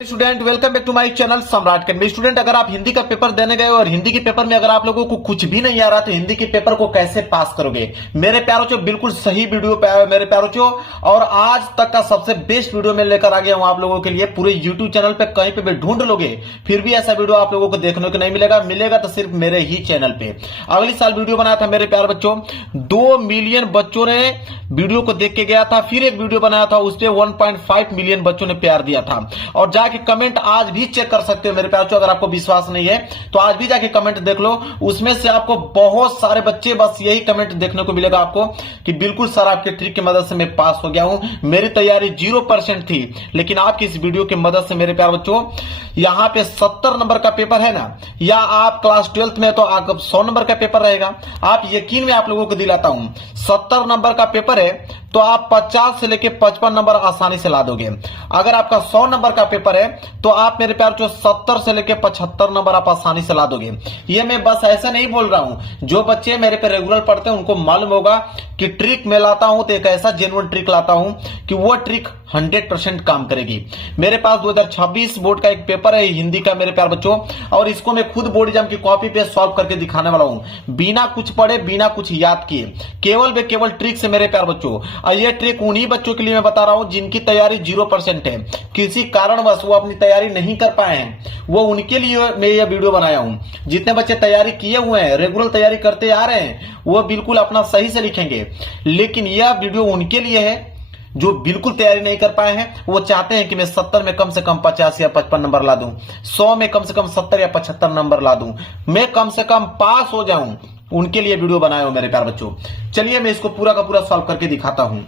Student welcome back to my channel Samrat academy. Student अगर आप हिंदी का पेपर देने गए और हिंदी के पेपर में अगर आप लोगों को कुछ भी नहीं आ रहा तो हिंदी के पेपर को कैसे पास करोगे। मेरे प्यारों चो बिल्कुल सही वीडियो पे आए मेरे प्यारों चो, और आज तक का सबसे बेस्ट वीडियो मैं लेकर आ गया हूं आप लोगों के लिए। पूरे यूट्यूब चैनल पे कहीं पे भी ढूंढ लोगे फिर भी ऐसा वीडियो आप लोगों को देखने को नहीं मिलेगा। मिलेगा तो सिर्फ मेरे ही चैनल पे। अगली साल वीडियो बनाया था मेरे प्यारे बच्चों, 2 मिलियन बच्चों ने वीडियो को देख के गया था। फिर एक वीडियो बनाया था, उस पर 1.5 मिलियन बच्चों ने प्यार दिया था। और जाके कमेंट आज भी चेक कर सकते हो मेरे प्यारों। अगर आपको विश्वास नहीं है तो आज भी जाके कमेंट देख लो, उसमें से आपको बहुत सारे बच्चे बस यही कमेंट देखने को मिलेगा आपको कि बिल्कुल सर आपके ट्रिक की मदद से मैं पास हो गया हूं, मेरी तैयारी 0% थी। लेकिन आपकी इस वीडियो की मदद से मेरे प्यारे बच्चों, यहां पे 70 नंबर का पेपर है ना, या आप क्लास 12th में तो आप 100 नंबर का पेपर रहेगा। आप यकीन में आप लोगों को दिलाता हूं, 70 नंबर का पेपर है तो आप 50 से लेके 55 नंबर आसानी से ला दोगे। अगर आपका 100 नंबर का पेपर है तो आप मेरे प्यार जो 70 से लेके 75 नंबर आप आसानी से ला दोगे। ये मैं बस ऐसा नहीं बोल रहा हूं, जो बच्चे मेरे पे रेगुलर पढ़ते हैं उनको मालूम होगा कि ट्रिक मैं लाता हूं तो एक ऐसा जेन्युइन ट्रिक लाता हूं कि वो ट्रिक 100% काम करेगी। मेरे पास 2026 बोर्ड का एक पेपर है हिंदी का मेरे प्यार बच्चों, और इसको मैं खुद बोर्ड एग्जाम की कॉपी पे सॉल्व करके दिखाने वाला हूं, बिना कुछ पढ़े बिना कुछ याद किए, केवल ट्रिक से मेरे प्यार बच्चों। और ये ट्रिक उन्हीं बच्चों के लिए मैं बता रहा हूं जिनकी तैयारी 0% है, किसी कारणवश वो अपनी तैयारी नहीं कर पाए हैं, वो उनके लिए मैं ये वीडियो बनाया हूं। जितने बच्चे तैयारी किए हुए हैं, रेगुलर तैयारी करते आ रहे हैं, वो बिल्कुल अपना सही से लिखेंगे। लेकिन यह वीडियो उनके लिए है जो बिल्कुल तैयारी नहीं कर पाए हैं। वो चाहते हैं कि मैं 70 में कम से कम 50 या 55 नंबर ला दूं, 100 में कम से कम 70 या 75 नंबर ला दूं, मैं कम से कम पास हो जाऊं। उनके लिए वीडियो बनाया हूं मेरे प्यार बच्चों। चलिए मैं इसको पूरा का पूरा सॉल्व करके दिखाता हूं।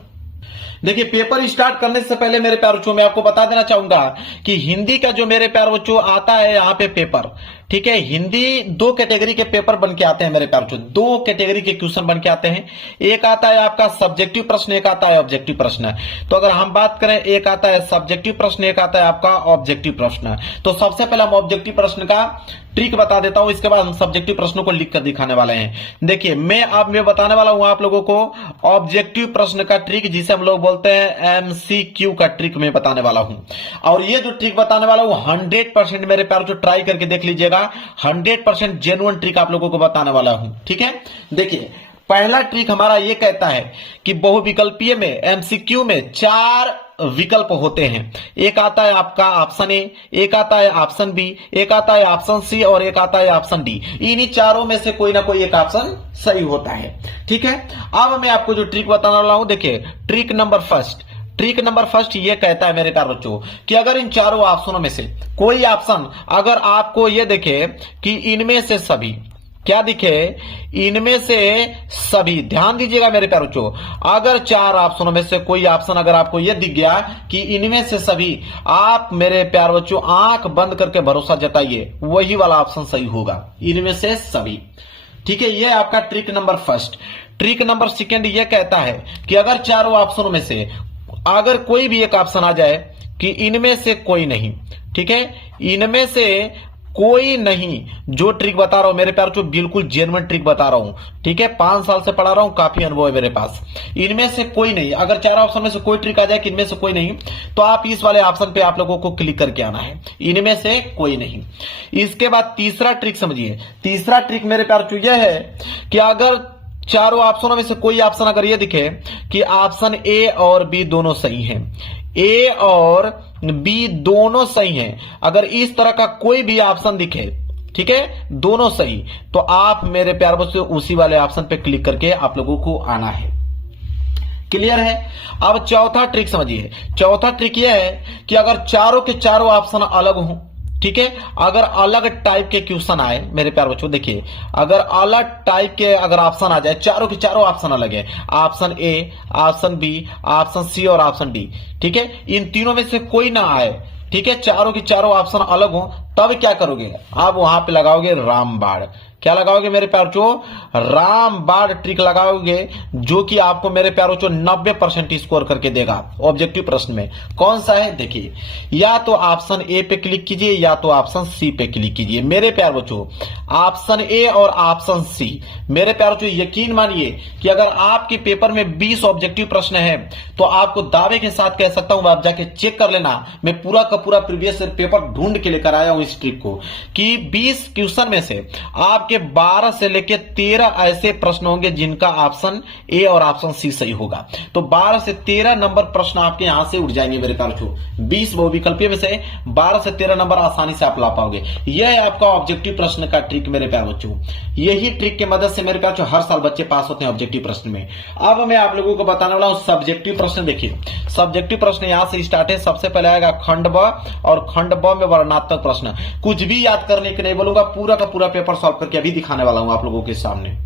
देखिए, पेपर स्टार्ट करने से पहले मेरे प्यार बच्चों मैं आपको बता देना चाहूंगा कि हिंदी का जो मेरे प्यार बच्चों आता है यहाँ पे पेपर, ठीक है, हिंदी 2 कैटेगरी के पेपर बन के आते हैं मेरे प्यार बच्चों, 2 कैटेगरी के क्वेश्चन बन के आते हैं। एक आता है आपका सब्जेक्टिव प्रश्न, एक आता है ऑब्जेक्टिव प्रश्न। तो अगर हम बात करें, एक आता है सब्जेक्टिव प्रश्न, एक आता है आपका ऑब्जेक्टिव प्रश्न। तो सबसे पहले हम ऑब्जेक्टिव प्रश्न का ट्रिक बता देता हूं, इसके बाद हम सब्जेक्टिव प्रश्नों को लिख कर दिखाने वाले हैं। देखिए, मैं बताने वाला हूं आप लोगों को ऑब्जेक्टिव प्रश्न का ट्रिक, जिसे हम लोग बोलते हैं एमसीक्यू का ट्रिक मैं बताने वाला हूं। और ये जो ट्रिक बताने वाला हूं 100% मेरे प्यार जो ट्राई करके देख लीजिएगा, 100% जेन्युइन ट्रिक आप लोगों को बताने वाला हूं, ठीक है। देखिए, पहला ट्रिक हमारा ये कहता है कि बहुविकल्पीय में एमसीक्यू में 4 विकल्प होते हैं। एक आता है आपका ऑप्शन ए, एक आता है ऑप्शन बी, एक आता है ऑप्शन सी और एक आता है ऑप्शन डी। इन्हीं चारों में से कोई ना कोई एक ऑप्शन सही होता है, ठीक है। अब मैं आपको जो ट्रिक बताने वाला हूं, देखिए ट्रिक नंबर फर्स्ट ये कहता है मेरे प्यारे बच्चों कि अगर इन चारों ऑप्शनों में से कोई ऑप्शन, अगर आपको ये दिखे कि इनमें से सभी, क्या दिखे, इनमें से सभी, ध्यान दीजिएगा मेरे प्यारे बच्चों, अगर 4 ऑप्शनों में से कोई ऑप्शन अगर आपको यह दिख गया कि इनमें से सभी, आप मेरे प्यारे बच्चों आंख बंद करके भरोसा जताइए वही वाला ऑप्शन सही होगा, इनमें से सभी, ठीक है। यह आपका trick number first. Trick number second यह कहता है कि अगर चारों ऑप्शनों में से अगर कोई भी एक ऑप्शन आ जाए कि इनमें से कोई नहीं, ठीक है, इनमें से कोई नहीं, जो ट्रिक बता रहा हूं मेरे प्यार, जो बिल्कुल जेन्युइन ट्रिक बता रहा हूं, ठीक है, 5 साल से पढ़ा रहा हूं, काफी अनुभव है मेरे पास। इनमें से कोई नहीं, अगर 4 ऑप्शन में से कोई ट्रिक आ जाए कि इनमें से कोई नहीं, तो आप इस वाले ऑप्शन पे आप लोगों को क्लिक करके आना है, इनमें से कोई नहीं। इसके बाद तीसरा ट्रिक समझिए, तीसरा ट्रिक मेरे प्यार यह है कि अगर चारों ऑप्शनों में से कोई ऑप्शन अगर ये दिखे कि ऑप्शन ए और बी दोनों सही हैं, ए और बी दोनों सही हैं, अगर इस तरह का कोई भी ऑप्शन दिखे, ठीक है, दोनों सही, तो आप मेरे प्यार बच्चों उसी वाले ऑप्शन पे क्लिक करके आप लोगों को आना है। क्लियर है। अब चौथा ट्रिक समझिए, चौथा ट्रिक यह है कि अगर चारों के चारों ऑप्शन अलग हों, ठीक है, अगर अलग टाइप के क्वेश्चन आए मेरे प्यार बच्चों, देखिए अगर अलग टाइप के अगर ऑप्शन आ जाए, चारों के चारों ऑप्शन अलग है, option A, option B, option C और ऑप्शन डी, ठीक है, इन तीनों में से कोई ना आए, ठीक है, चारों के चारों ऑप्शन अलग हो, तब क्या करोगे, आप वहां पे लगाओगे रामबाण, क्या लगाओगे मेरे प्यारो बच्चों, रामबाण ट्रिक लगाओगे, जो कि आपको मेरे प्यारो बच्चों 90% स्कोर करके देगा ऑब्जेक्टिव प्रश्न में। कौन सा है देखिए, या तो ऑप्शन ए पे क्लिक कीजिए या तो ऑप्शन सी पे क्लिक कीजिए। मेरे प्यारो बच्चों ऑप्शन ए और ऑप्शन सी, मेरे प्यारो बच्चों यकीन मानिए कि अगर आपके पेपर में 20 ऑब्जेक्टिव प्रश्न है तो आपको दावे के साथ कह सकता हूं, आप जाके चेक कर लेना, मैं पूरा का पूरा प्रीवियस पेपर ढूंढ के लेकर आया हूं इस ट्रिक को, कि 20 क्वेश्चन में से आपके 12 से लेकर 13 ऐसे प्रश्न होंगे जिनका ऑप्शन ए और ऑप्शन सी सही होगा। तो 12 से 13 नंबर प्रश्न आपके यहां से उठ जाएंगे मेरे प्यारे बच्चों। 20 बहुविकल्पीय में से 12 से 13 नंबर आसानी से आप ला पाओगे। यह है आपका ऑब्जेक्टिव प्रश्न का ट्रिक मेरे प्यारे बच्चों। यही ट्रिक की मदद से मेरे प्यारे बच्चों हर साल बच्चे पास होते हैं ऑब्जेक्टिव प्रश्न में। अब मैं आप लोगों को बताने वाला हूं सब्जेक्टिव प्रश्न। देखिए सब्जेक्टिव प्रश्न यहां से स्टार्ट है। सबसे पहले आएगा खंड ब, और खंड ब में वर्णनात्मक प्रश्न। कुछ भी याद करने के नहीं बोलूंगा, पूरा का पूरा पेपर सॉल्व करके अभी दिखाने वाला हूं आप लोगों के सामने।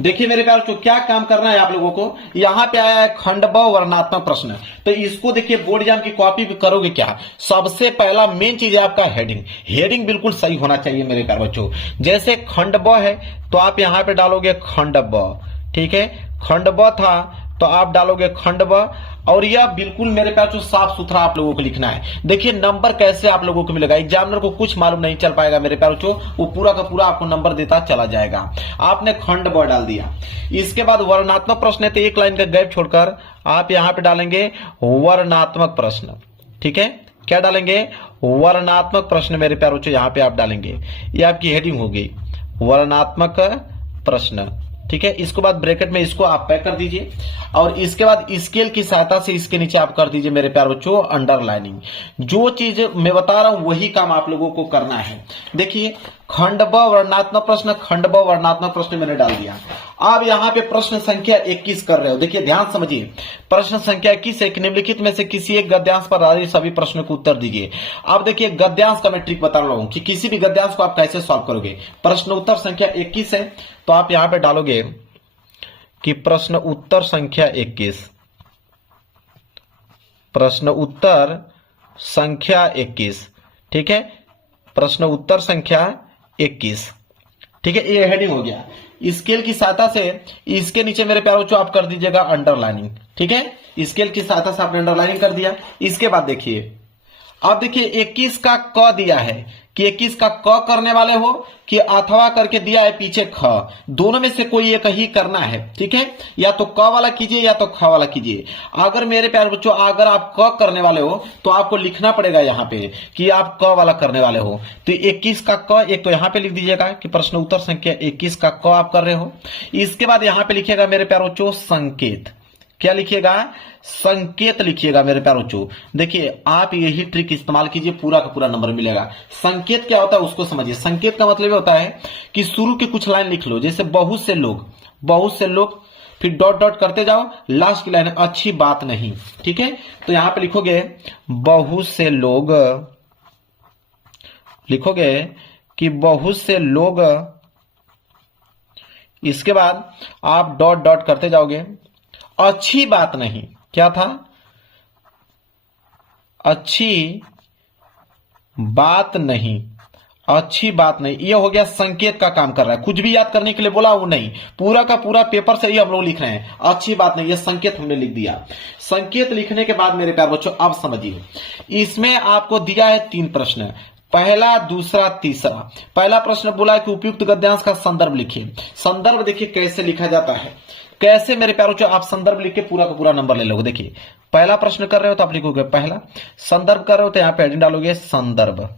देखिए मेरे प्यारे बच्चों क्या काम करना है आप लोगों को, यहां पे आया है खंड ब वर्णनात्मक प्रश्न। तो इसको देखिए बोर्ड एग्जाम की कॉपी भी करोगे क्या, सबसे पहला मेन चीज है आपका हेडिंग। हेडिंग बिल्कुल सही होना चाहिए मेरे प्यारे बच्चों। जैसे खंड ब है तो आप यहां पे डालोगे खंड ब, ठीक है। खंड ब था तो आप डालोगे खंड ब, और यह बिल्कुल मेरे प्यारे बच्चों साफ सुथरा आप लोगों को लिखना है। देखिए नंबर कैसे आप लोगों को मिलेगा, एग्जामिनर को कुछ मालूम नहीं चल पाएगा मेरे प्यारे बच्चों, वो पूरा का पूरा आपको नंबर देता चला जाएगा। आपने खंड ब डाल दिया। इसके बाद वर्णनात्मक प्रश्न है तो एक लाइन का गैप छोड़कर आप यहां पे डालेंगे वर्णनात्मक प्रश्न, ठीक है। क्या डालेंगे, वर्णनात्मक प्रश्न मेरे प्यारे बच्चों यहां पे आप डालेंगे। ये आपकी हेडिंग होगी वर्णनात्मक प्रश्न, ठीक है। इसके बाद ब्रैकेट में इसको आप पैक कर दीजिए, और इसके बाद स्केल की सहायता से इसके नीचे आप कर दीजिए मेरे प्यारे बच्चों अंडरलाइनिंग। जो चीज मैं बता रहा हूं वही काम आप लोगों को करना है। देखिए खंड ब वर्णनात्मक प्रश्न, खंड ब वर्णनात्मक प्रश्न मैंने डाल दिया। अब यहां पे प्रश्न संख्या 21 कर रहे हो। देखिए ध्यान समझिए, प्रश्न संख्या 21 है, निम्नलिखित में से किसी एक गद्यांश पर आधारित सभी प्रश्नों को उत्तर दीजिए। अब देखिए गद्यांश का मैं ट्रिक बता रहा हूं कि किसी भी गद्यांश को आप कैसे सॉल्व करोगे। प्रश्न उत्तर संख्या 21 है तो आप यहां पे डालोगे कि प्रश्न उत्तर संख्या 21, प्रश्न उत्तर संख्या 21, ठीक है। प्रश्न उत्तर संख्या 21, ठीक है। ये हेडिंग हो गया। स्केल की सहायता से इसके नीचे मेरे प्यारे बच्चों आप कर दीजिएगा अंडरलाइनिंग, ठीक है। स्केल की सहायता से आपने अंडरलाइनिंग कर दिया। इसके बाद देखिए, अब देखिए 21 का क दिया है कि 21 का क करने वाले हो कि अथवा करके दिया है पीछे ख, दोनों में से कोई एक ही करना है, ठीक है। या तो क वाला कीजिए या तो ख वाला कीजिए। अगर मेरे प्यारे बच्चों अगर आप क करने वाले हो तो आपको लिखना पड़ेगा यहां पे कि आप क वाला करने वाले हो। तो 21 का क एक तो यहां पे लिख दीजिएगा कि प्रश्न उत्तर संख्या 21 का क आप कर रहे हो। इसके बाद यहां पे लिखिएगा मेरे प्यारे बच्चों संकेत। क्या लिखिएगा, संकेत लिखिएगा मेरे प्यारे बच्चों। देखिए आप यही ट्रिक इस्तेमाल कीजिए, पूरा का पूरा नंबर मिलेगा। संकेत क्या होता है उसको समझिए। संकेत का मतलब होता है कि शुरू की कुछ लाइन लिख लो, जैसे बहुत से लोग, बहुत से लोग, फिर डॉट डॉट करते जाओ, लास्ट की लाइन अच्छी बात नहीं, ठीक है। तो यहां पे लिखोगे बहुत से लोग, लिखोगे कि बहुत से लोग, इसके बाद आप डॉट डॉट करते जाओगे, अच्छी बात नहीं। क्या था, अच्छी बात नहीं, अच्छी बात नहीं। ये हो गया संकेत का काम कर रहा है। कुछ भी याद करने के लिए बोला वो नहीं, पूरा का पूरा पेपर से ही हम लोग लिख रहे हैं। अच्छी बात नहीं, ये संकेत हमने लिख दिया। संकेत लिखने के बाद मेरे प्यारे बच्चों अब समझिए, इसमें आपको दिया है 3 प्रश्न, पहला, दूसरा, तीसरा। पहला प्रश्न बोला है कि उपयुक्त गद्यांश का संदर्भ लिखिए। संदर्भ देखिए कैसे लिखा जाता है, कैसे मेरे प्यारों बच्चों आप संदर्भ लिख के पूरा का पूरा नंबर ले लोगे। देखिए पहला प्रश्न कर रहे हो तो आप लिखोगे पहला, संदर्भ कर रहे हो तो यहां पे हेडिंग डालोगे संदर्भ,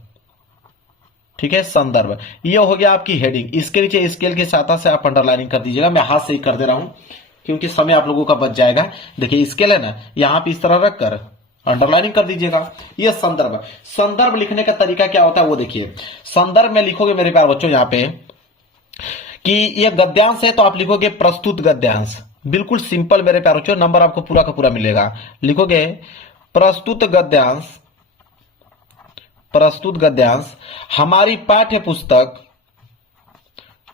ठीक है। संदर्भ ये हो गया आपकी हेडिंग। इसके नीचे स्केल की सहायता से आप अंडरलाइनिंग कर दीजिएगा। मैं हाथ से ही कर दे रहा हूं क्योंकि समय आप लोगों का बच जाएगा। देखिए स्केल है ना, यहां पे इस तरह रख कर अंडरलाइनिंग कर दीजिएगा। ये संदर्भ। संदर्भ लिखने का तरीका क्या होता है वो देखिए। संदर्भ में लिखोगे मेरे प्यारे बच्चों यहां पे कि ये गद्यांश है तो आप लिखोगे प्रस्तुत गद्यांश। बिल्कुल सिंपल मेरे प्यारे बच्चों, नंबर आपको पूरा का पूरा मिलेगा। लिखोगे प्रस्तुत गद्यांश, प्रस्तुत गद्यांश हमारी पाठ्य पुस्तक,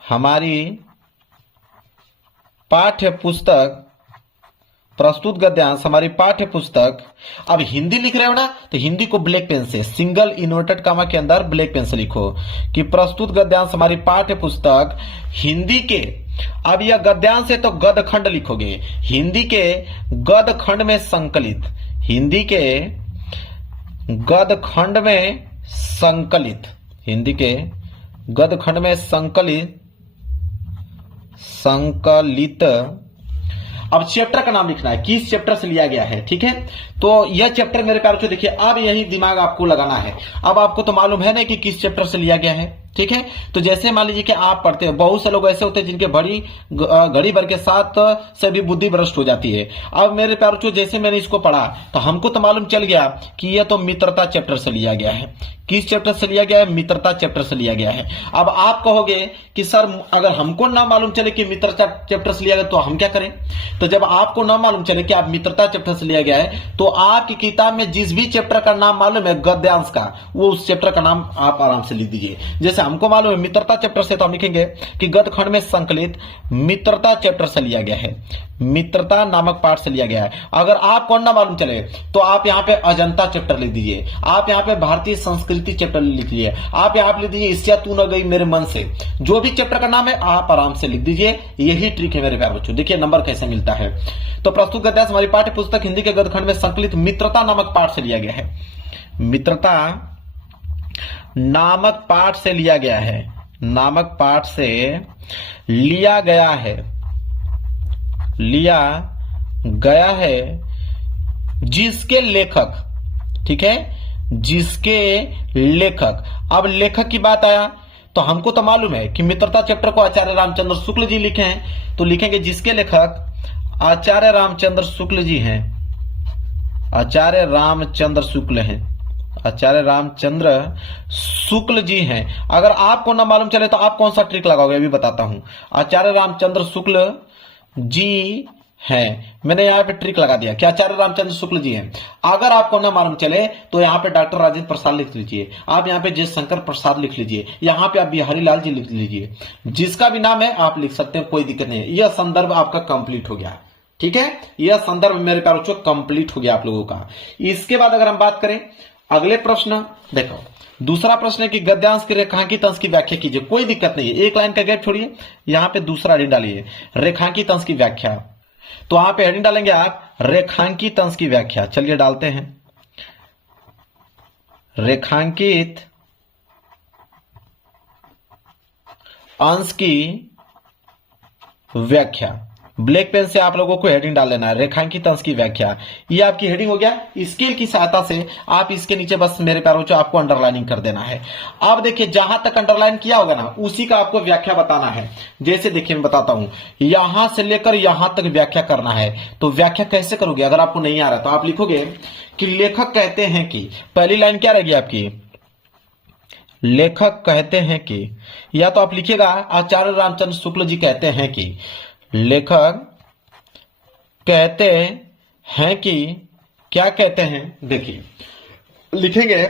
हमारी पाठ्य पुस्तक प्रस्तुत गद्यांश हमारी पाठ्य पुस्तक, अब हिंदी लिख रहे हो ना तो हिंदी को ब्लैक पेन से सिंगल इन्वर्टेड कामा के अंदर ब्लैक पेन से लिखो कि प्रस्तुत गद्यांश हमारी पाठ्य पुस्तक हिंदी के, अब यह गद्यांश है तो गद खंड लिखोगे, हिंदी के गद खंड में संकलित, हिंदी के गद खंड में संकलित, हिंदी के गद खंड में संकलित अब चैप्टर का नाम लिखना है, किस चैप्टर से लिया गया है। ठीक है, तो यह चैप्टर मेरे प्यारे बच्चों देखिए, अब यही दिमाग आपको लगाना है। अब आपको तो मालूम है ना कि किस चैप्टर से लिया गया है। ठीक है, तो जैसे मान लीजिए कि आप पढ़ते हो, बहुत से लोग ऐसे होते हैं जिनके बड़ी घड़ी भर के साथ से भी बुद्धि भ्रष्ट हो जाती है। अब मेरे प्यारे बच्चों जैसे मैंने इसको पढ़ा तो हमको तो मालूम चल गया कि यह तो मित्रता चैप्टर से लिया गया है। किस चैप्टर से लिया गया है? मित्रता चैप्टर से लिया गया है। अब आप कहोगे कि सर अगर हमको ना मालूम चले कि मित्रता चैप्टर से लिया गया तो हम क्या करें? तो जब आपको ना मालूम चले कि आप मित्रता चैप्टर से लिया गया है तो आपकी किताब में जिस भी चैप्टर का नाम मालूम है गद्यांश का, वो उस चैप्टर का नाम आप आराम से लिख दीजिए। जैसे हमको मालूम है मित्रता चैप्टर से, तो हम लिखेंगे कि गद खंड में संकलित मित्रता चैप्टर से लिया गया है, मित्रता नामक पाठ से लिया गया है। अगर आपको ना मालूम चले तो आप यहाँ पे अजंता चैप्टर लिख दीजिए, आप यहाँ पे भारतीय संस्कृति चैप्टर लिख लीजिए, आप यहाँ पे लिख दीजिए ईर्ष्या तू न गई मेरे मन से। जो भी चैप्टर का नाम है आप आराम से लिख दीजिए। यही ट्रिक है मेरे प्यारे बच्चों। देखिए नंबर कैसे मिलता है। तो प्रस्तुत गद्यांश हमारी पाठ्य पुस्तक हिंदी के गद खंड में संकलित मित्रता नामक पाठ से लिया गया है, मित्रता नामक पाठ से लिया गया है, नामक पाठ से लिया गया है, लिया गया है, जिसके लेखक, ठीक है, जिसके लेखक। अब लेखक की बात आया तो हमको तो मालूम है कि मित्रता चैप्टर को आचार्य रामचंद्र शुक्ल जी लिखे हैं, तो लिखेंगे जिसके लेखक आचार्य रामचंद्र शुक्ल जी हैं, आचार्य रामचंद्र शुक्ल हैं, आचार्य रामचंद्र शुक्ल जी हैं। अगर आपको ना मालूम चले तो आप कौन सा ट्रिक लगाओगे अभी बताता हूं। आचार्य रामचंद्र शुक्ल जी हैं, मैंने यहाँ पे ट्रिक लगा दिया कि आचार्य रामचंद्र शुक्ल जी हैं। अगर आपको ना मालूम चले तो यहाँ पे डॉक्टर राजेंद्र प्रसाद लिख लीजिए, आप यहाँ पे जयशंकर प्रसाद लिख लीजिए, यहाँ पे आप बिहारी लाल जी लिख लीजिए, जिसका भी नाम है आप लिख सकते हैं, कोई दिक्कत नहीं है। यह संदर्भ आपका कंप्लीट हो गया। ठीक है, यह संदर्भ मेरे प्यारे बच्चों कंप्लीट हो गया आप लोगों का। इसके बाद अगर हम बात करें अगले प्रश्न, देखो दूसरा प्रश्न है कि गद्यांश के रेखांकित अंश की व्याख्या कीजिए। कोई दिक्कत नहीं है, एक लाइन का गैप छोड़िए, यहां पे दूसरा हेडिंग डालिए रेखांकित अंश की व्याख्या। तो वहां पे हेडिंग डालेंगे आप रेखांकित अंश की व्याख्या। चलिए डालते हैं रेखांकित अंश की व्याख्या। ब्लैक पेन से आप लोगों को हेडिंग डाल लेना है रेखांकित अंश की व्याख्या। ये आपकी हेडिंग हो गया। स्केल की सहायता से आप इसके नीचे बस मेरे प्यारे बच्चों आपको अंडरलाइनिंग कर देना है। अब देखिए जहां तक अंडरलाइन किया होगा ना उसी का आपको व्याख्या बताना है। जैसे देखिए मैं बताता हूं, यहां से लेकर यहां तक व्याख्या करना है। तो व्याख्या कैसे करोगे? अगर आपको नहीं आ रहा तो आप लिखोगे कि लेखक कहते हैं कि, पहली लाइन क्या रहेगी आपकी? लेखक कहते हैं कि, या तो आप लिखिएगा आचार्य रामचंद्र शुक्ल जी कहते हैं कि, लेखक कहते हैं कि, क्या कहते हैं? देखिए लिखेंगे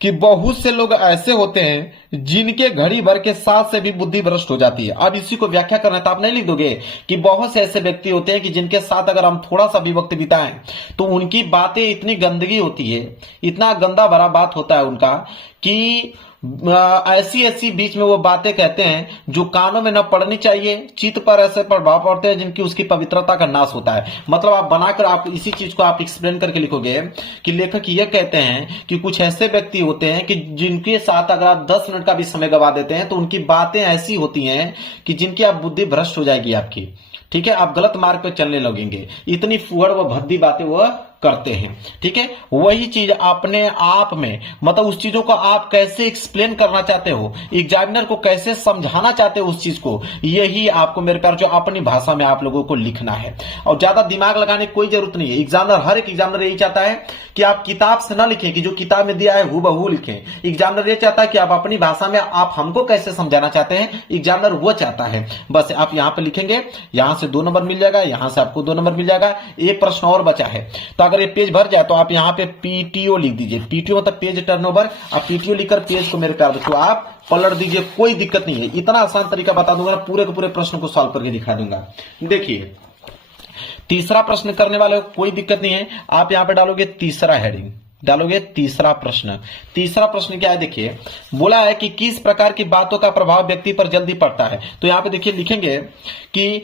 कि बहुत से लोग ऐसे होते हैं जिनके घड़ी भर के साथ से भी बुद्धि भ्रष्ट हो जाती है। अब इसी को व्याख्या करना है तो आप नहीं लिख दोगे कि बहुत से ऐसे व्यक्ति होते हैं कि जिनके साथ अगर हम थोड़ा सा भी वक्त बिताएं तो उनकी बातें इतनी गंदगी होती है, इतना गंदा भरा बात होता है उनका कि ऐसी ऐसी बीच में वो बातें कहते हैं जो कानों में न पड़नी चाहिए, चित्त पर ऐसे प्रभाव पड़ते हैं जिनकी उसकी पवित्रता का नाश होता है। मतलब आप बनाकर आप इसी चीज को आप एक्सप्लेन करके लिखोगे कि लेखक ये कहते हैं कि कुछ ऐसे व्यक्ति होते हैं कि जिनके साथ अगर आप 10 मिनट का भी समय गवा देते हैं तो उनकी बातें ऐसी होती हैं कि जिनकी आप बुद्धि भ्रष्ट हो जाएगी आपकी। ठीक है, आप गलत मार्ग पे चलने लगेंगे, इतनी फुहड़ व भद्दी बातें वह करते हैं। ठीक है, वही चीज अपने आप में, मतलब उस चीजों को आप कैसे एक्सप्लेन करना चाहते हो, एग्जामिनर को कैसे समझाना चाहते हो उस चीज को, यही आपको मेरे प्यार जो अपनी भाषा में आप लोगों को लिखना है। और ज्यादा दिमाग लगाने की कोई जरूरत नहीं है। एग्जामिनर, हर एक एग्जामिनर यही चाहता है कि आप किताब से ना लिखें कि जो किताब में दिया है हूबहू लिखें। एग्जामिनर ये चाहता है कि आप अपनी भाषा में आप हमको कैसे समझाना चाहते हैं, एग्जामिनर वो चाहता है। बस आप यहां पे लिखेंगे, यहां से 2 नंबर मिल जाएगा, यहां से आपको 2 नंबर मिल जाएगा। एक प्रश्न और बचा है, तो अगर ये पेज भर जाए तो आप यहां पे पीटीओ लिख दीजिए। पीटीओ मतलब पेज टर्नओवर। आप पीटीओ लिखकर पेज को मेरे प्यार बच्चों आप पलट दीजिए, कोई दिक्कत नहीं है। इतना आसान तरीका बता दूंगा, पूरे के पूरे प्रश्न को सॉल्व करके दिखा दूंगा। देखिए तीसरा प्रश्न करने वाले कोई दिक्कत नहीं है, आप यहां पे डालोगे तीसरा हेडिंग, डालोगे तीसरा प्रश्न। तीसरा प्रश्न क्या है, देखिए बोला है कि किस प्रकार की बातों का प्रभाव व्यक्ति पर जल्दी पड़ता है। तो यहां पे देखिए लिखेंगे कि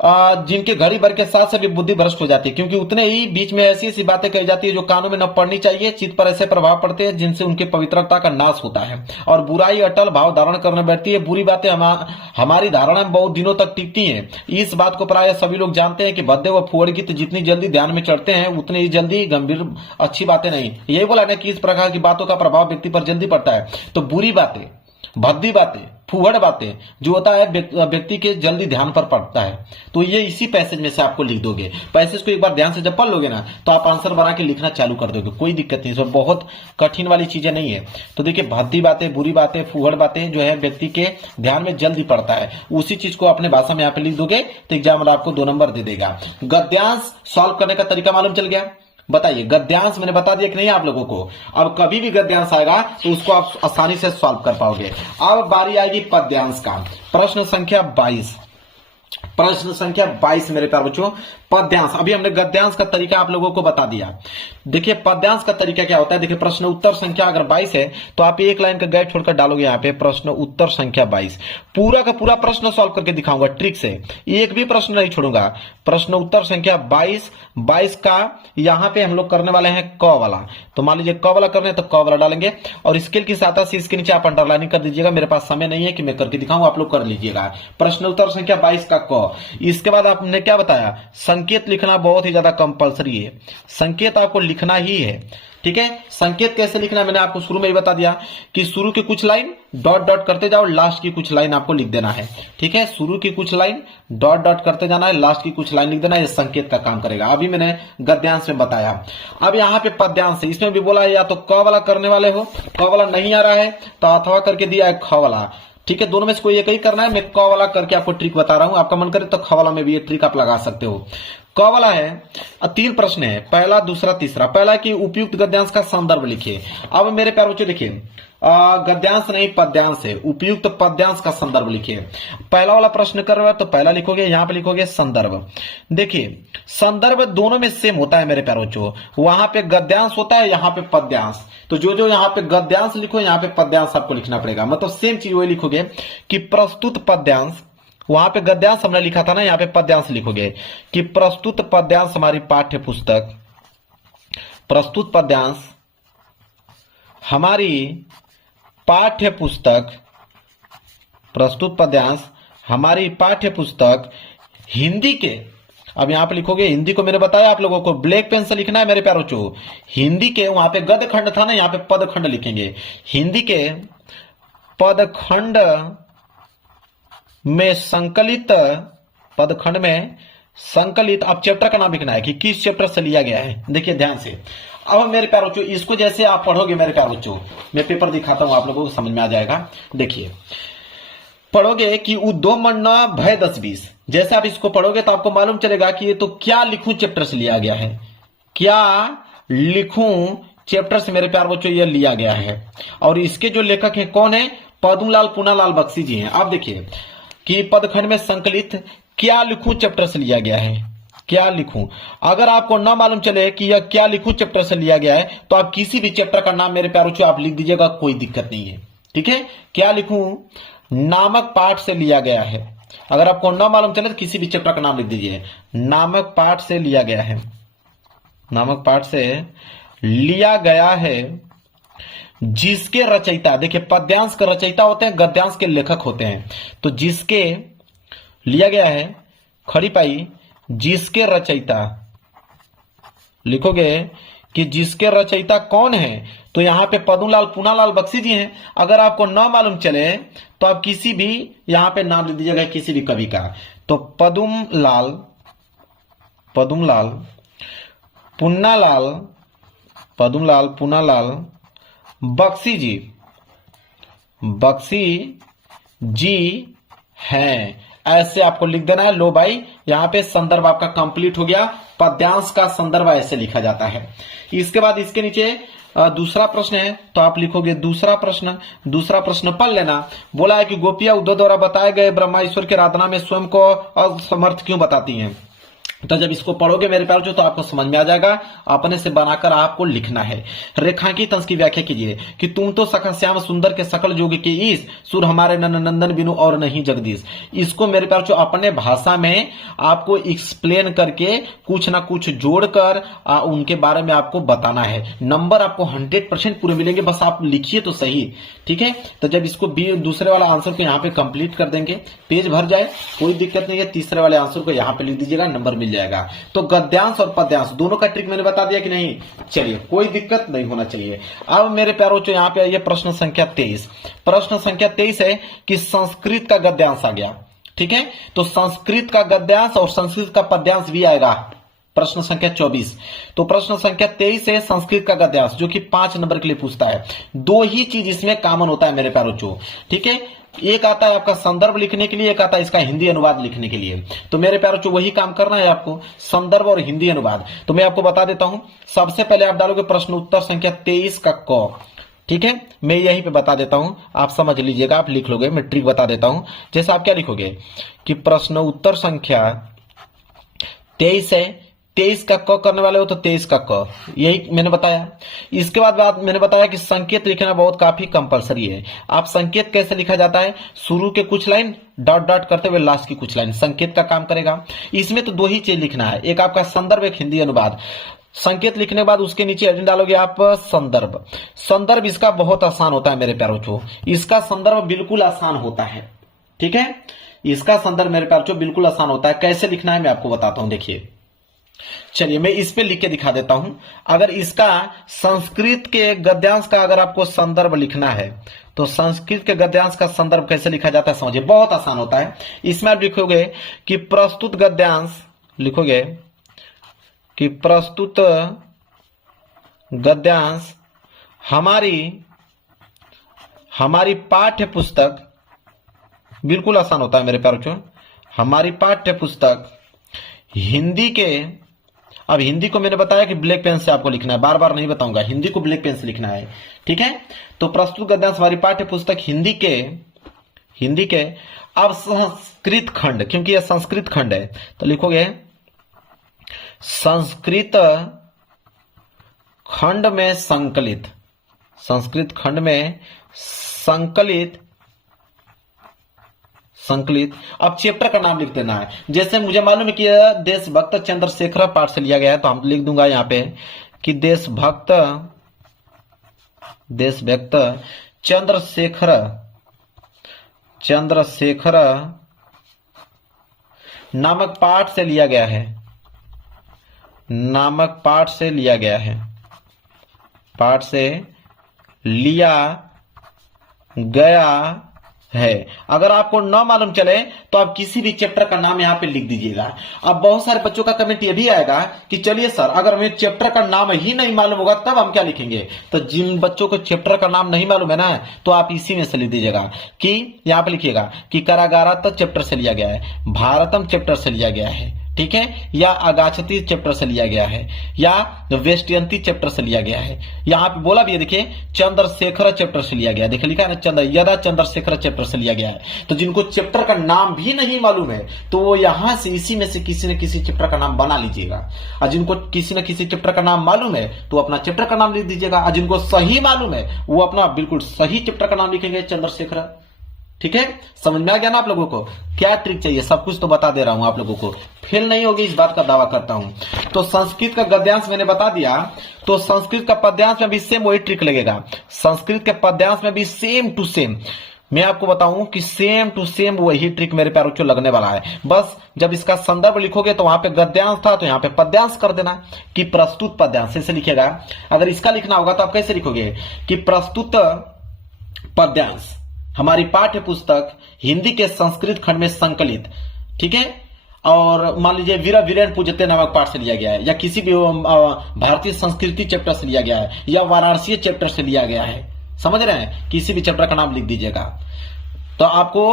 जिनके घड़ी भर के साथ सभी बुद्धि भ्रष्ट हो जाती है, क्योंकि उतने ही बीच में ऐसी ऐसी बातें कही जाती है जो कानों में न पड़नी चाहिए, चित्त पर ऐसे प्रभाव पड़ते हैं जिनसे उनकी पवित्रता का नाश होता है और बुराई अटल भाव धारण करने बैठती है। बुरी बातें हमारी धारणा में बहुत दिनों तक टिकती हैं। इस बात को प्राय सभी लोग जानते हैं कि भद्दे व फुहड़ गीत जितनी जल्दी ध्यान में चढ़ते हैं उतनी ही जल्दी गंभीर अच्छी बातें नहीं। यही बोला ना कि इस प्रकार की बातों का प्रभाव व्यक्ति पर जल्दी पड़ता है। तो बुरी बातें, भद्दी बातें, फुहड़ बातें जो होता है व्यक्ति के जल्दी ध्यान पर पड़ता है। तो ये इसी पैसेज में से आपको लिख दोगे। पैसेज को एक बार ध्यान से जब पढ़ लोगे ना तो आप आंसर बना के लिखना चालू कर दोगे, कोई दिक्कत नहीं, इसमें बहुत कठिन वाली चीजें नहीं है। तो देखिए भद्दी बातें, बुरी बातें, फुहड़ बातें जो है व्यक्ति के ध्यान में जल्दी पड़ता है, उसी चीज को अपने भाषा में यहाँ पे लिख दोगे तो एग्जाम आपको 2 नंबर दे देगा। गद्यांश सॉल्व करने का तरीका मालूम चल गया। बताइए गद्यांश मैंने बता दिया कि नहीं आप लोगों को। अब कभी भी गद्यांश आएगा तो उसको आप आसानी से सॉल्व कर पाओगे। अब बारी आएगी पद्यांश का। प्रश्न संख्या 22, प्रश्न संख्या 22 मेरे प्यारे बच्चों, पद्यांश। अभी हमने गद्यांश का तरीका आप लोगों को बता दिया। देखिए पद्यांश का तरीका क्या होता है, देखिए प्रश्न उत्तर संख्या अगर 22 है तो आप एक लाइन का गैप छोड़कर डालोगे यहाँ पे प्रश्न उत्तर संख्या 22। पूरा का पूरा प्रश्न सॉल्व करके दिखाऊंगा ट्रिक से, एक भी प्रश्न नहीं छोड़ूंगा। प्रश्न उत्तर संख्या 22 का यहाँ पे हम लोग करने वाले हैं क वाला। तो मान लीजिए क वाला करने हैं तो क वाला डालेंगे और स्केल की सहायता से इसके नीचे आप अंडरलाइनिंग कर दीजिएगा। मेरे पास समय नहीं है कि मैं करके दिखाऊं, आप लोग कर लीजिएगा। प्रश्न उत्तर संख्या 22 का क। इसके बाद आपने क्या बताया, संकेत लिखना बहुत ही ज्यादा कंपलसरी है, संकेत आपको लिखना ही है। ठीक है, संकेत कैसे लिखना मैंने आपको शुरू में ही बता दिया कि शुरू की कुछ लाइन डॉट डॉट करते जाओ, लास्ट की कुछ लाइन आपको लिख देना है। ठीक है, शुरू की कुछ लाइन डॉट डॉट करते जाना है, लास्ट की कुछ लाइन लिख देना है, ये संकेत का काम करेगा। अभी मैंने गद्यांश में बताया। अब यहाँ पे पद्यांश, इसमें भी बोला या तो क वाला करने वाले हो, क वाला नहीं आ रहा है तो अथवा करके दिया है ख वाला। ठीक है, दोनों में से कोई एक ही करना है। मैं क वाला करके आपको ट्रिक बता रहा हूं, आपका मन करे तो ख वाला में भी ये ट्रिक आप लगा सकते हो। क वाला है, 3 प्रश्न है, पहला, दूसरा, तीसरा। पहला कि उपयुक्त गद्यांश का संदर्भ लिखिए। अब मेरे प्यारे बच्चों देखिए, गद्यांश नहीं पद्यांश है, उपयुक्त पद्यांश का संदर्भ लिखिए। पहला वाला प्रश्न कर रहे हो तो पहला लिखोगे, यहां पे लिखोगे संदर्भ। देखिए संदर्भ दोनों में सेम होता है मेरे प्यारे बच्चों, वहां पे गद्यांश होता है, यहां पे पद्यांश। तो जो यहां पे गद्यांश लिखो यहां पे पद्यांश आपको लिखना पड़ेगा, मतलब सेम चीज वही लिखोगे कि प्रस्तुत पद्यांश। वहां पे गद्यांश हमने लिखा था ना, यहां पे पद्यांश लिखोगे कि प्रस्तुत पद्यांश हमारी पाठ्य पुस्तक, प्रस्तुत पद्यांश हमारी पाठ्य पुस्तक, प्रस्तुत पद्यांश हमारी पाठ्य पुस्तक हिंदी के। अब यहां पे लिखोगे, हिंदी को मैंने बताया आप लोगों को ब्लैक पेन से लिखना है मेरे प्यारों चो। हिंदी के, वहां पे गद खंड था ना, यहां पे पद खंड लिखेंगे। हिंदी के पद खंड में संकलित, पद खंड में संकलित। अब चैप्टर का नाम लिखना है कि किस चैप्टर से लिया गया है। देखिए ध्यान से, अब मेरे प्यारे बच्चों इसको जैसे आप पढ़ोगे मेरे प्यारे बच्चों, मैं पेपर दिखाता हूं आप लोगों को समझ में आ जाएगा। देखिए पढ़ोगे कि उद्दोमन्ना भय 10-20, जैसे आप इसको पढ़ोगे तो आपको मालूम चलेगा कि ये तो क्या लिखूं चैप्टर से लिया गया है, क्या लिखूं चैप्टर से मेरे प्यारे बच्चों ये लिया गया है। और इसके जो लेखक हैं कौन है, पद्मलाल पूनालाल बख्शी जी हैं। आप देखिए कि पदखंड में संकलित क्या लिखूं चैप्टर से लिया गया है, क्या लिखूं। अगर आपको ना मालूम चले कि यह क्या लिखूं चैप्टर से लिया गया है तो आप किसी भी चैप्टर का नाम मेरे प्यारे बच्चों आप लिख दीजिएगा, कोई दिक्कत नहीं है। ठीक है, क्या लिखूं नामक पाठ से लिया गया है। अगर आपको ना मालूम चले तो किसी भी चैप्टर का नाम लिख दीजिए, नामक पाठ से लिया गया है, नामक पाठ से लिया गया है जिसके रचयिता। देखिए पद्यांश के रचयिता होते हैं, गद्यांश के लेखक होते हैं। तो जिसके लिया गया है खड़ी पाई, जिसके रचयिता लिखोगे कि जिसके रचयिता कौन है, तो यहां पे पद्मलाल पूनालाल बख्शी जी हैं। अगर आपको ना मालूम चले तो आप किसी भी यहां पे नाम लिख दीजिएगा किसी भी कवि का। तो पद्मलाल पूनालाल बख्शी जी हैं, ऐसे आपको लिख देना है। लो भाई, यहां पे संदर्भ आपका कंप्लीट हो गया। पद्यांश का संदर्भ ऐसे लिखा जाता है। इसके बाद इसके नीचे दूसरा प्रश्न है तो आप लिखोगे दूसरा प्रश्न पढ़ लेना। बोला है कि गोपियां उद्धव द्वारा बताए गए ब्रह्मा ईश्वर की आराधना में स्वयं को असमर्थ क्यों बताती हैं। तो जब इसको पढ़ोगे मेरे प्यार तो आपको समझ में आ जाएगा। अपने से बनाकर आपको लिखना है। रेखांकित अंश की व्याख्या कीजिए कि तुम तो सखा श्याम सुंदर के सकल जोग के ईश, सुर हमारे नंदन बिनु और नहीं जगदीश। इसको मेरे प्यार जो अपने भाषा में आपको एक्सप्लेन करके कुछ ना कुछ जोड़कर उनके बारे में आपको बताना है। नंबर आपको 100% पूरे मिलेंगे, बस आप लिखिए तो सही, ठीक है। तो जब इसको दूसरे वाला आंसर को यहाँ पे कंप्लीट कर देंगे, पेज भर जाए कोई दिक्कत नहीं है। तीसरे वाले आंसर को यहाँ पे लिख दीजिएगा, नंबर मिल जाएगा। तो गद्यांश और पद्यांश दोनों का ट्रिक मैंने बता दिया कि नहीं? चलिए, कोई दिक्कत नहीं होना चाहिए। अब मेरे प्यारों जो यहाँ पे आइए प्रश्न संख्या 23। प्रश्न संख्या 23 है कि संस्कृत का गद्यांश आ गया, ठीक है। तो संस्कृत का गद्यांश और संस्कृत का पद्यांश भी आएगा। प्रश्न संख्या 24। तो प्रश्न संख्या 23 है संस्कृत का गद्यांश, जो कि 5 नंबर के लिए पूछता है। दो ही चीज इसमें कॉमन होता है मेरे प्यारों जो, ठीक है। एक आता है आपका संदर्भ लिखने के लिए, एक आता है इसका हिंदी अनुवाद लिखने के लिए। तो मेरे प्यारों जो वही काम करना है आपको, संदर्भ और हिंदी अनुवाद। तो मैं आपको बता देता हूं। सबसे पहले आप डालोगे प्रश्न उत्तर संख्या 23 का क, ठीक है। मैं यहीं पे बता देता हूं, आप समझ लीजिएगा, आप लिख लोगे। मैं ट्रिक बता देता हूं। जैसे आप क्या लिखोगे कि प्रश्न उत्तर संख्या 23 है, 23 का क करने वाले हो तो 23 का क, यही मैंने बताया। इसके बाद मैंने बताया कि संकेत लिखना बहुत काफी कंपलसरी है। आप संकेत कैसे लिखा जाता है, शुरू के कुछ लाइन डॉट डॉट करते हुए लास्ट की कुछ लाइन, संकेत का काम करेगा। इसमें तो दो ही चीज लिखना है, एक आपका संदर्भ, एक हिंदी अनुवाद। संकेत लिखने के बाद उसके नीचे हेडिंग डालोगे आप संदर्भ। संदर्भ इसका बहुत आसान होता है मेरे प्यारों को, इसका संदर्भ बिल्कुल आसान होता है, ठीक है। इसका संदर्भ मेरे प्यारों को बिल्कुल आसान होता है। कैसे लिखना है मैं आपको बताता हूं, देखिए। चलिए मैं इस पे लिख के दिखा देता हूं। अगर इसका संस्कृत के गद्यांश का अगर आपको संदर्भ लिखना है तो संस्कृत के गद्यांश का संदर्भ कैसे लिखा जाता है समझिए, बहुत आसान होता है। इसमें आप लिखोगे कि प्रस्तुत गद्यांश, लिखोगे कि प्रस्तुत गद्यांश हमारी पाठ्य पुस्तक, बिल्कुल आसान होता है मेरे प्यारों, हमारी पाठ्य पुस्तक हिंदी के, अब हिंदी को मैंने बताया कि ब्लैक पेन से आपको लिखना है, बार बार नहीं बताऊंगा, हिंदी को ब्लैक पेन से लिखना है, ठीक है। तो प्रस्तुत गद्यांश हमारी पाठ्य पुस्तक हिंदी के अब संस्कृत खंड, क्योंकि यह संस्कृत खंड है तो लिखोगे संस्कृत खंड में संकलित, संस्कृत खंड में संकलित। अब चैप्टर का नाम लिख देना है। जैसे मुझे मालूम है कि यह देशभक्त चंद्रशेखर पाठ से लिया गया है, तो हम लिख दूंगा यहां पे कि देशभक्त चंद्रशेखर नामक पाठ से लिया गया है, पाठ से लिया गया है। अगर आपको न मालूम चले तो आप किसी भी चैप्टर का नाम यहां पे लिख दीजिएगा। अब बहुत सारे बच्चों का कमेंट ये भी आएगा कि चलिए सर, अगर हमें चैप्टर का नाम ही नहीं मालूम होगा तब हम क्या लिखेंगे? तो जिन बच्चों को चैप्टर का नाम नहीं मालूम है ना, तो आप इसी में से लिख दीजिएगा कि यहां पे लिखिएगा कि कारागारा चैप्टर से लिया गया है, भारतम चैप्टर से लिया गया है, ठीक है, या अगाछती चैप्टर से लिया गया है, या वेस्टयंती चैप्टर से लिया गया है। यहां पे बोला भी है, देखिए चंद्रशेखर चैप्टर से लिया गया है, देखिए लिखा है ना, यदा चंद्रशेखर चैप्टर से लिया गया है। तो जिनको चैप्टर का नाम भी नहीं मालूम है तो वो यहां से इसी में से किसी न किसी चैप्टर का नाम बना लीजिएगा। और जिनको किसी न किसी चैप्टर का नाम मालूम है तो अपना चैप्टर का नाम लिख दीजिएगा। और जिनको सही मालूम है वो अपना बिल्कुल सही चैप्टर का नाम लिखेंगे, चंद्रशेखर, ठीक है। समझ में आ गया ना आप लोगों को? क्या ट्रिक चाहिए सब कुछ तो बता दे रहा हूं आप लोगों को, फेल नहीं होगी इस बात का दावा करता हूं। तो संस्कृत का गद्यांश मैंने बता दिया, तो संस्कृत का पद्यांश में भी सेम वही ट्रिक लगेगा। संस्कृत के पद्यांश में भी सेम टू सेम मैं आपको बताऊं कि सेम टू सेम वही ट्रिक मेरे प्यारों को लगने वाला है। बस जब इसका संदर्भ लिखोगे तो वहां पे गद्यांश था तो यहां पे पद्यांश कर देना कि प्रस्तुत पद्यांश, ऐसे लिखेगा। अगर इसका लिखना होगा तो आप कैसे लिखोगे कि प्रस्तुत पद्यांश हमारी पाठ्य पुस्तक हिंदी के संस्कृत खंड में संकलित, ठीक है। और मान लीजिए वीर वीरेन पूजते नामक पाठ से लिया गया है, या किसी भी भारतीय संस्कृति चैप्टर से लिया गया है, या वाराणसी चैप्टर से लिया गया है, समझ रहे हैं? किसी भी चैप्टर का नाम लिख दीजिएगा। तो आपको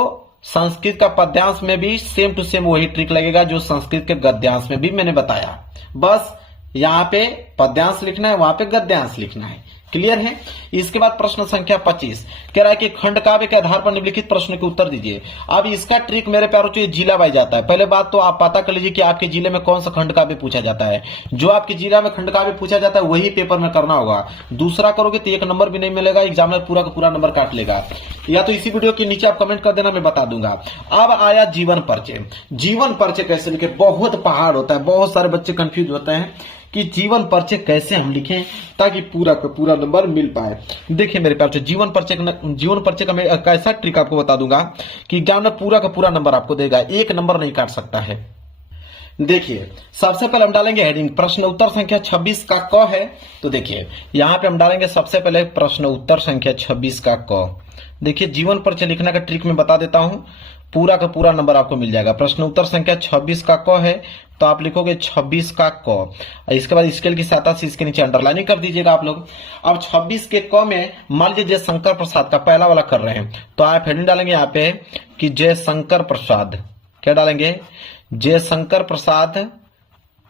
संस्कृत का पद्यांश में भी सेम टू सेम वही ट्रिक लगेगा जो संस्कृत के गद्यांश में भी मैंने बताया। बस यहाँ पे पद्यांश लिखना है, वहां पे गद्यांश लिखना है, क्लियर है। इसके बाद प्रश्न संख्या 25 कह रहा है कि खंड काव्य के आधार पर निम्नलिखित प्रश्न के उत्तर दीजिए। अब इसका ट्रिक मेरे प्यारों से जिला वाइज आता है। पहले बात तो आप पता कर लीजिए कि आपके जिले में कौन सा खंड काव्य पूछा जाता है। जो आपके जिला में खंड काव्य पूछा जाता है वही पेपर में करना होगा। दूसरा करोगे तो 1 नंबर भी नहीं मिलेगा, एग्जामिनर पूरा का पूरा नंबर काट लेगा। या तो इसी वीडियो के नीचे आप कमेंट कर देना, मैं बता दूंगा। अब आया जीवन परिचय। जीवन परिचय कैसे लिखे, बहुत पहाड़ होता है। बहुत सारे बच्चे कंफ्यूज होते हैं कि जीवन परिचय कैसे हम लिखें ताकि पूरा का पूरा नंबर मिल पाए। देखिए मेरे प्यार से जीवन परिचय का मैं कैसा ट्रिक आपको बता दूंगा कि एग्जामिनर पूरा का पूरा नंबर आपको देगा, 1 नंबर नहीं काट सकता है। देखिए सबसे पहले हम डालेंगे हेडिंग प्रश्न उत्तर संख्या 26 का क है। तो देखिए यहां पे हम डालेंगे सबसे पहले प्रश्न उत्तर संख्या 26 का क। देखिए जीवन परिचय लिखने का ट्रिक मैं बता देता हूं, पूरा का पूरा नंबर आपको मिल जाएगा। प्रश्न उत्तर संख्या 26 का क है तो आप लिखोगे 26 का क। इसके बाद स्केल की सहायता से इसके नीचे अंडरलाइनिंग कर दीजिएगा आप लोग। अब 26 के क में मान लीजिए जयशंकर प्रसाद का पहला वाला कर रहे हैं तो आप हेडिंग डालेंगे यहाँ पे कि जयशंकर प्रसाद। क्या डालेंगे, जयशंकर प्रसाद,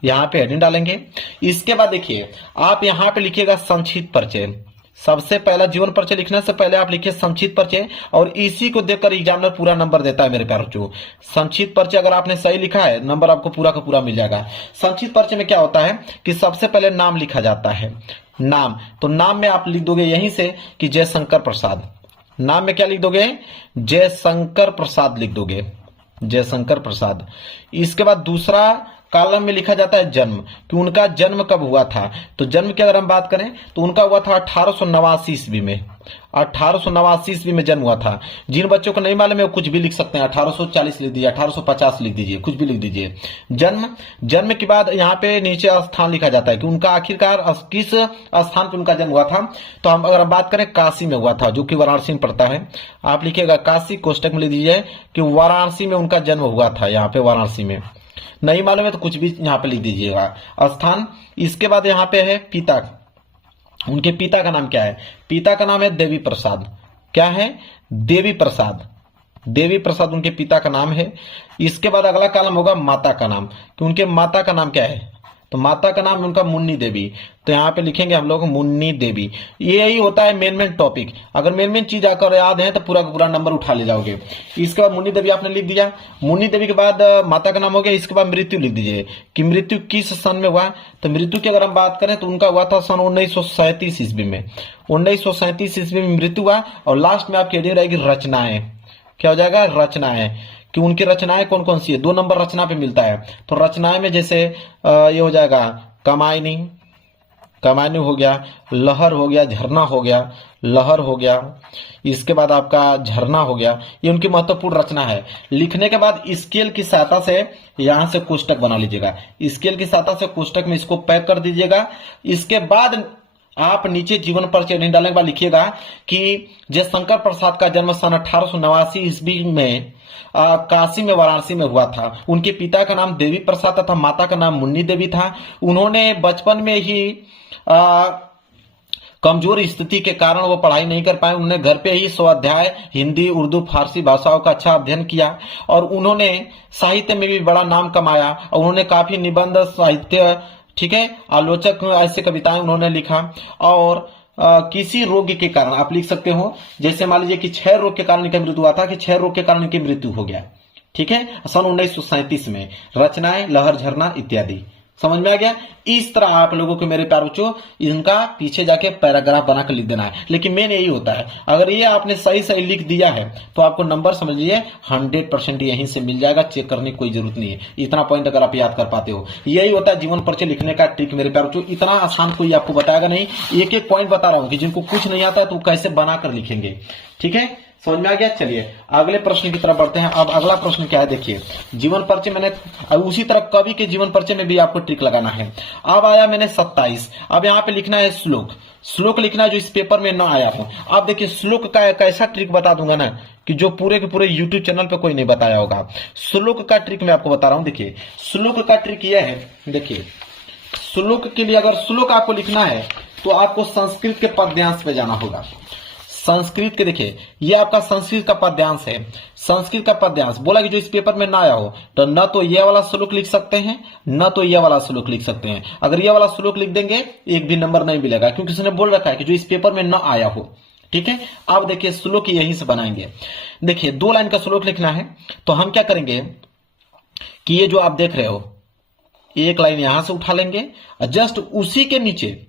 यहाँ पे हेडिंग डालेंगे। इसके बाद देखिए आप यहाँ पे लिखिएगा संक्षिप्त परिचय। सबसे पहला जीवन परिचय लिखने से पहले आप लिखिए संक्षिप्त परिचय और इसी को देखकर एग्जामिनर पूरा नंबर देता है मेरे प्यारे बच्चों। संक्षिप्त परिचय अगर आपने सही लिखा है नंबर आपको पूरा का पूरा मिल जाएगा। संक्षिप्त परिचय में क्या होता है कि सबसे पहले नाम लिखा जाता है। नाम, तो नाम में आप लिख दोगे यहीं से कि जयशंकर प्रसाद। नाम में क्या लिख दोगे, जयशंकर प्रसाद लिख दोगे, जयशंकर प्रसाद। इसके बाद दूसरा कॉलम में लिखा जाता है जन्म, कि उनका जन्म कब हुआ था। तो जन्म की अगर हम बात करें तो उनका हुआ था 1889 ईस्वी में। 1889 ईस्वी में जन्म हुआ था। जिन बच्चों को नहीं मालूम है वो कुछ भी लिख सकते हैं, 1840 लिख दीजिए, 1850 लिख दीजिए, कुछ भी लिख दीजिए। जन्म के बाद यहाँ पे नीचे स्थान लिखा जाता है कि उनका आखिरकार किस स्थान पर उनका जन्म हुआ था। तो हम अगर बात करें काशी में हुआ था, जो कि वाराणसी में पड़ता है। आप लिखिएगा काशी, कोष्टक में लिख दीजिए कि वाराणसी में उनका जन्म हुआ था। यहाँ पे वाराणसी में नहीं मालूम है तो कुछ भी यहाँ पे लिख दीजिएगा स्थान। इसके बाद यहाँ पे है पिता, उनके पिता का नाम क्या है। पिता का नाम है देवी प्रसाद। क्या है, देवी प्रसाद। देवी प्रसाद उनके पिता का नाम है। इसके बाद अगला कॉलम होगा माता का नाम, कि उनके माता का नाम क्या है। तो माता का नाम उनका मुन्नी देवी। तो यहाँ पे लिखेंगे हम लोग मुन्नी देवी। यही होता है मेन टॉपिक। अगर मेन चीज आकर याद है तो पूरा का पूरा नंबर उठा ले जाओगे। इसके बाद मुन्नी देवी आपने लिख दिया। मुन्नी देवी के बाद माता का नाम हो गया। इसके बाद मृत्यु लिख दीजिए कि मृत्यु किस सन में हुआ। तो मृत्यु की अगर हम बात करें तो उनका हुआ था सन 1937 ईस्वी में। 1937 ईस्वी में मृत्यु हुआ। और लास्ट में आपकी हेडिंग रहेगी रचनाएं। क्या हो जाएगा, रचनाएं, कि उनकी रचनाएं कौन कौन सी है। 2 नंबर रचना पे मिलता है। तो रचनाएं में जैसे ये हो जाएगा कामायनी, कामायनी हो गया, लहर हो गया, झरना हो गया, लहर हो गया। इसके बाद आपका झरना हो गया। ये उनकी महत्वपूर्ण रचना है। लिखने के बाद स्केल की सहायता से यहां से कोष्टक बना लीजिएगा। स्केल की सहायता से कोष्टक में इसको पैक कर दीजिएगा। इसके बाद आप नीचे जीवन परिचय नहीं डालने के बाद लिखिएगा कि जयशंकर प्रसाद का जन्म सन 1889 ईस्वी में काशी में वाराणसी में हुआ था। उनके पिता का नाम देवी प्रसाद तथा माता का नाम मुन्नी देवी था। उन्होंने बचपन में ही कमजोर स्थिति के कारण वो पढ़ाई नहीं कर पाए। उन्होंने घर पे ही स्वाध्याय हिंदी, उर्दू, फारसी भाषाओं का अच्छा अध्ययन किया और उन्होंने साहित्य में भी बड़ा नाम कमाया। और उन्होंने काफी निबंध, साहित्य, ठीक है, आलोचक ऐसे कविताएं उन्होंने लिखा। और किसी रोग के कारण आप लिख सकते हो, जैसे मान लीजिए कि क्षय रोग के कारण इनका मृत्यु हुआ था, कि क्षय रोग के कारण इनकी मृत्यु हो गया। ठीक है, सन 1937 में। रचनाएं, लहर, झरना इत्यादि। समझ में आ गया। इस तरह आप लोगों को मेरे प्यारे बच्चों इनका पीछे जाके पैराग्राफ बनाकर लिख देना है। लेकिन मेन यही होता है, अगर ये आपने सही सही लिख दिया है तो आपको नंबर समझ लीजिए 100% यहीं से मिल जाएगा। चेक करने की कोई जरूरत नहीं है। इतना पॉइंट अगर आप याद कर पाते हो, यही होता है जीवन परिचय लिखने का ट्रिक मेरे प्यारे बच्चों। इतना आसान कोई आपको बताएगा नहीं। एक एक पॉइंट बता रहा हूं कि जिनको कुछ नहीं आता है तो कैसे बनाकर लिखेंगे। ठीक है, समझ में आ गया। चलिए अगले प्रश्न की तरफ बढ़ते हैं। अब अगला प्रश्न क्या है, देखिए जीवन परिचय मैंने उसी तरह कवि के जीवन परिचय में भी आपको ट्रिक लगाना है। अब आया मैंने 27। अब यहाँ पे लिखना है श्लोक। श्लोक लिखना है जो इस पेपर में ना आया हो। आप देखिए श्लोक का एक ऐसा ट्रिक बता दूंगा ना कि जो पूरे के पूरे यूट्यूब चैनल पे कोई नहीं बताया होगा। श्लोक का ट्रिक मैं आपको बता रहा हूं। देखिए श्लोक का ट्रिक यह है, देखिए श्लोक के लिए अगर श्लोक आपको लिखना है तो आपको संस्कृत के पद्यांश पे जाना होगा। संस्कृत के देखिए, ये आपका संस्कृत का पद्यांश है। संस्कृत का पद्यांश बोला कि जो इस पेपर में ना आया हो तो न तो ये वाला श्लोक लिख सकते हैं, न तो ये वाला श्लोक लिख सकते हैं। अगर ये वाला श्लोक लिख देंगे एक भी नंबर नहीं मिलेगा, क्योंकि उसने बोल रखा है कि जो इस पेपर में ना आया हो। ठीक है, अब देखिए श्लोक यहीं से बनाएंगे। देखिए 2 लाइन का श्लोक लिखना है, तो हम क्या करेंगे कि ये जो आप देख रहे हो, एक लाइन यहां से उठा लेंगे और जस्ट उसी के नीचे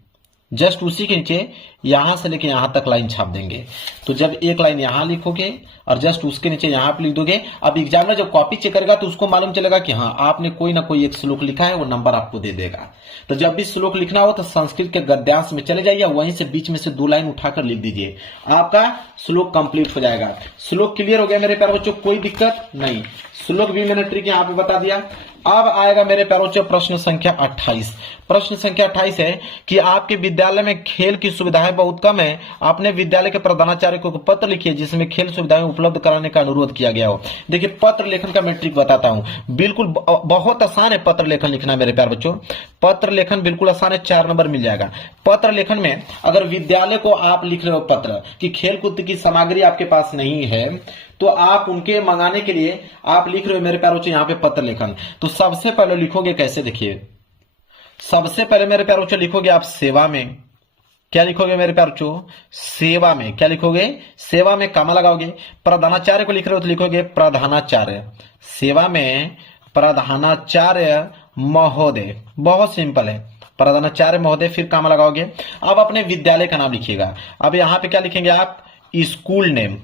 यहां से लेके यहां तक लाइन छाप देंगे। तो जब एक लाइन यहां लिखोगे और जस्ट उसके नीचे यहां पे लिख दोगे, अब एग्जामिनर जब कॉपी चेक करेगा तो उसको मालूम चलेगा कि हाँ आपने कोई ना कोई एक श्लोक लिखा है, वो नंबर आपको दे देगा। तो जब भी श्लोक लिखना हो तो संस्कृत के गद्यांश में चले जाइए, वहीं से बीच में से 2 लाइन उठाकर लिख दीजिए, आपका श्लोक कंप्लीट हो जाएगा। श्लोक क्लियर हो गया मेरे प्यारे बच्चों, कोई दिक्कत नहीं। श्लोक भी मैंने ट्रिक यहां पे बता दिया। अब आएगा मेरे प्यारे बच्चों प्रश्न संख्या 28। प्रश्न संख्या 28 है कि आपके विद्यालय में खेल की सुविधाएं बहुत कम है, अपने विद्यालय के प्रधानाचार्य को पत्र लिखिए जिसमें खेल सुविधाएं उपलब्ध कराने का अनुरोध किया गया हो। देखिए पत्र लेखन का मैं ट्रिक बताता हूं, बिल्कुल बहुत आसान है पत्र लेखन लिखना मेरे प्यारे बच्चों। पत्र लेखन बिल्कुल आसान है, 4 नंबर मिल जाएगा। पत्र लेखन में अगर विद्यालय को आप लिख रहे हो पत्र कि खेलकूद की सामग्री आपके पास नहीं है, तो आप उनके मंगाने के लिए आप लिख रहे हो मेरे प्यारे बच्चों यहाँ पे पत्र लेखन। तो सबसे पहले लिखोगे कैसे, देखिए सबसे पहले मेरे प्यारे बच्चों लिखोगे आप सेवा में। क्या लिखोगे मेरे प्यारे बच्चों, सेवा में। क्या लिखोगे, सेवा में कामा लगाओगे। प्रधानाचार्य को लिख रहे हो तो लिखोगे प्रधानाचार्य, सेवा में प्रधानाचार्य महोदय। बहुत सिंपल है, प्रधानाचार्य महोदय, फिर कामा लगाओगे। अब अपने विद्यालय का नाम लिखिएगा। अब यहां पे क्या लिखेंगे आप, स्कूल नेम,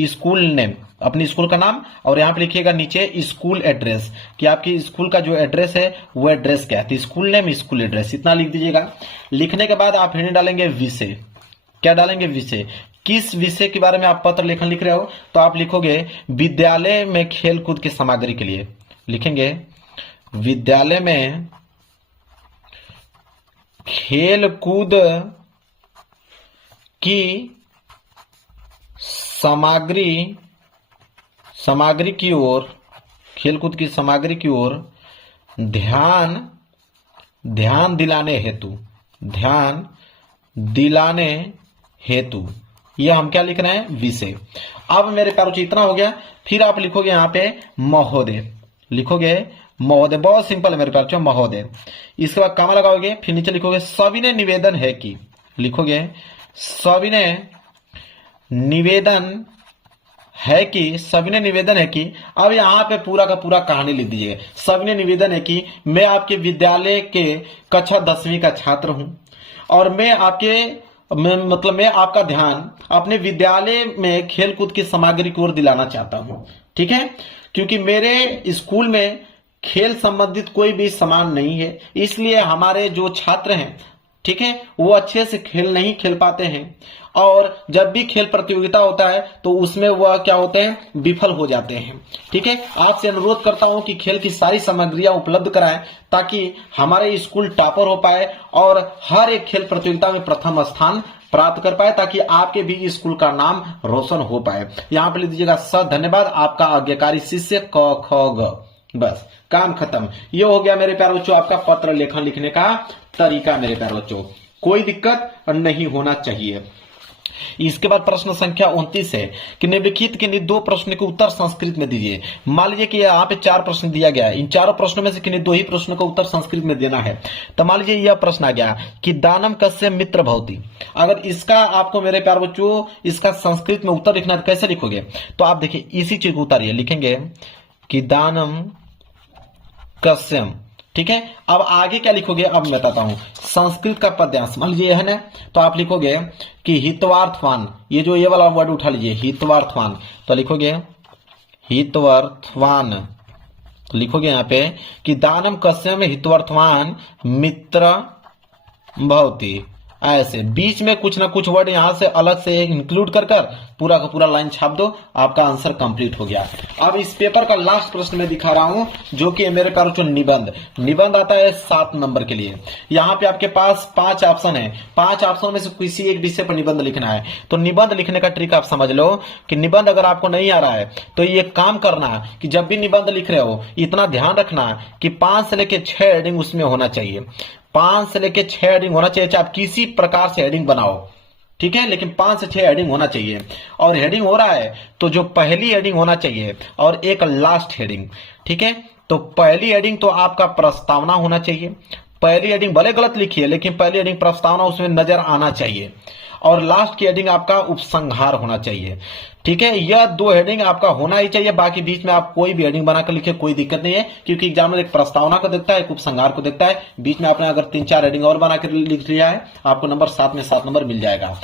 स्कूल नेम अपनी स्कूल का नाम, और यहां पे लिखिएगा नीचे स्कूल एड्रेस कि आपकी स्कूल का जो एड्रेस है वो एड्रेस क्या है। तो स्कूल नेम, स्कूल एड्रेस, इतना लिख दीजिएगा। लिखने के बाद आप हिंदी डालेंगे विषय। क्या डालेंगे, विषय। किस विषय के बारे में आप पत्र लेखन लिख रहे हो, तो आप लिखोगे विद्यालय में खेलकूद की सामग्री के लिए। लिखेंगे विद्यालय में खेलकूद की सामग्री की ओर, खेलकूद की सामग्री की ओर ध्यान दिलाने हेतु ये हम क्या लिख रहे हैं, विषय। अब मेरे प्यारों इतना हो गया। फिर आप लिखोगे यहां पे महोदय, लिखोगे महोदय, बहुत सिंपल है मेरे प्यारों, महोदय। इसके बाद कामा लगाओगे, फिर नीचे लिखोगे सविनय निवेदन है कि, लिखोगे सविनय निवेदन है कि, सविनय निवेदन है कि। अब यहां पे पूरा का पूरा कहानी लिख दीजिए। सविनय निवेदन है कि मैं आपके विद्यालय के कक्षा 10वीं का छात्र हूं और मैं आपका ध्यान अपने विद्यालय में खेलकूद की सामग्री की ओर दिलाना चाहता हूं। ठीक है, क्योंकि मेरे स्कूल में खेल संबंधित कोई भी सामान नहीं है, इसलिए हमारे जो छात्र हैं, ठीक है, वो अच्छे से खेल नहीं खेल पाते हैं, और जब भी खेल प्रतियोगिता होता है तो उसमें वह क्या होते हैं, विफल हो जाते हैं। ठीक है, आपसे अनुरोध करता हूं कि खेल की सारी सामग्रियां उपलब्ध कराएं ताकि हमारे स्कूल टॉपर हो पाए और हर एक खेल प्रतियोगिता में प्रथम स्थान प्राप्त कर पाए, ताकि आपके भी स्कूल का नाम रोशन हो पाए। यहां पर लिख दीजिएगा स, धन्यवाद, आपका आज्ञाकारी शिष्य क ख ग। बस काम खत्म। ये हो गया मेरे प्यारे बच्चों आपका पत्र लेखन लिखने का तरीका। मेरे प्यारे बच्चों कोई दिक्कत नहीं होना चाहिए। इसके बाद प्रश्न संख्या 29 है कि निम्नलिखित किन्हीं 2 प्रश्न के उत्तर संस्कृत में दीजिए। मान लीजिए कि यहाँ पे 4 प्रश्न दिया गया है, इन चारों प्रश्नों में से किन्हीं 2 ही प्रश्नों का उत्तर संस्कृत में देना है। तो मान लीजिए यह प्रश्न आ गया कि दानम कस्य मित्र भवति। अगर इसका आपको मेरे प्यारे बच्चों इसका संस्कृत में उत्तर लिखना है, कैसे लिखोगे, तो आप देखिए इसी चीज को उतारिए, लिखेंगे कि दानम कस्यम। ठीक है, अब आगे क्या लिखोगे, अब मैं बताता हूं। संस्कृत का पद्यांश मान लीजिए है ना, तो आप लिखोगे कि हितवार्थवान, ये जो ये वाला वर्ड उठा लीजिए हितवार्थवान, तो लिखोगे हितवार्थवान। तो लिखोगे यहां पे कि दानम कस्यम हितवार्थवान मित्र भवति। ऐसे बीच में कुछ ना कुछ वर्ड यहां से अलग से इंक्लूड कर पूरा का पूरा लाइन छाप दो, आपका आंसर कंप्लीट हो गया। अब इस पेपर का लास्ट प्रश्न मैं दिखा रहा हूं, जो कि मेरे प्यारे बच्चों निबंध आता है 7 नंबर के लिए। यहां पे आपके पास 5 ऑप्शन है, 5 ऑप्शन में से किसी एक विषय पर निबंध लिखना है। तो निबंध लिखने का ट्रिक आप समझ लो कि निबंध अगर आपको नहीं आ रहा है तो ये काम करना कि जब भी निबंध लिख रहे हो इतना ध्यान रखना कि 5 से लेकर 6 हेडिंग उसमें होना चाहिए। 5 से लेकर 6 हेडिंग होना चाहिए, चाहे आप किसी प्रकार से हेडिंग बनाओ। ठीक है, लेकिन 5 से 6 हेडिंग होना चाहिए। और हेडिंग हो रहा है तो जो पहली हेडिंग होना चाहिए और एक लास्ट हेडिंग। ठीक है, तो पहली हेडिंग तो आपका प्रस्तावना होना चाहिए। पहली हेडिंग भले गलत लिखी है लेकिन पहली हेडिंग प्रस्तावना उसमें नजर आना चाहिए। और लास्ट की हेडिंग आपका उपसंहार होना चाहिए। ठीक है, यह 2 हेडिंग आपका होना ही चाहिए। बाकी बीच में आप कोई भी हेडिंग बनाकर लिखे, कोई दिक्कत नहीं है, क्योंकि एग्जामिनर एक प्रस्तावना को देखता है, एक उपसंहार को देखता है। बीच में आपने अगर 3-4 हेडिंग और बना कर लिख लिया है, आपको नंबर 7 में 7 नंबर मिल जाएगा।